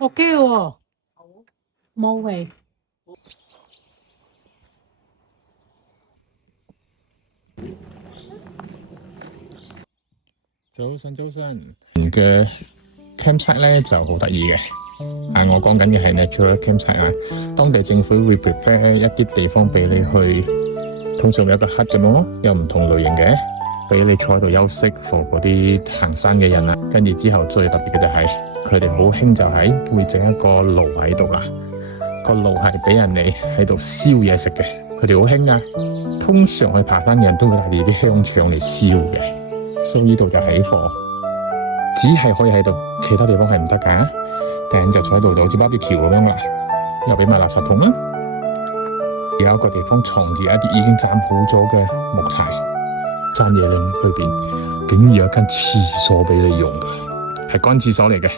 OK 嘅喎，冇味。早晨，早晨。嘅 campsite 咧就好得意嘅。我講緊嘅係 natural campsite 啊，當地政府會 prepare 一啲地方俾你去，通常有一個 hut 咁樣咯，有唔同類型嘅，俾你坐喺度休息 for 嗰啲行山嘅人啊。跟住之後最特別嘅就係佢哋好興就係會整一個爐喺度啦，個爐係俾人哋喺度燒嘢食嘅，佢哋好興啊。通常去爬山嘅人都會帶住啲香腸嚟燒嘅，所以呢度就係貨，只係可以喺度，其他地方係唔得㗎。頂就坐喺度就好似 BBQ 咁樣啦，又俾埋垃圾桶啦。有一個地方藏住一啲已經斬好咗嘅木柴，山野嶺裏邊竟然有一間廁所俾你用㗎，係乾廁所嚟嘅。